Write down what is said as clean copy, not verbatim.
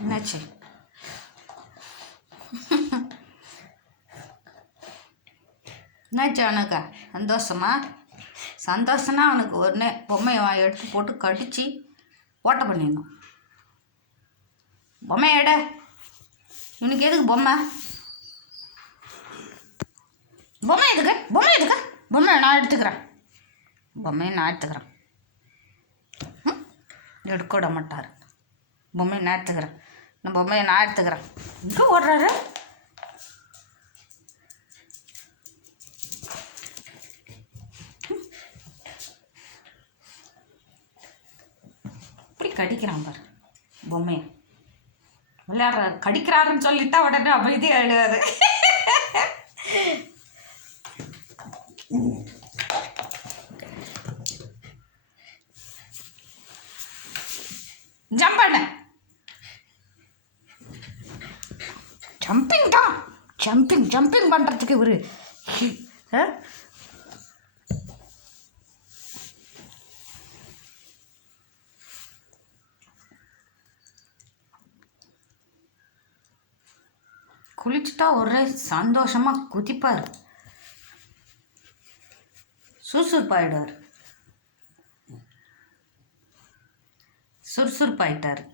என்னாச்சு? என்னாச்சு அவனுக்கா? சந்தோஷம்னா அவனுக்கு உடனே பொம்மையை எடுத்து போட்டு கடித்து ஓட்ட பண்ணிடணும். பொம்மையை எட. இவனுக்கு எதுக்கு பொம்மை? பொம்மை எதுக்கு? பொம்மையை நான் எடுத்துக்கிறேன். எடுக்க விட மாட்டார். பொம்மையை நான் எடுத்துக்கிறேன். எங்கே ஓடுறாரு? இப்படி கடிக்கிறான் பாரு பொம்மையை. விளையாடுறாரு. கடிக்கிறாருன்னு சொல்லிட்டா உடனே அமைதியாக எழுதாது. ஜம்ப் பண்ண. ஜம்பிங் தான். ஜம்பிங் பண்ணுறதுக்கு இவரு குளிச்சுட்டா ஒரே சந்தோஷமாக குதிப்பார். சுறுசுறுப்பாயிட்டார்.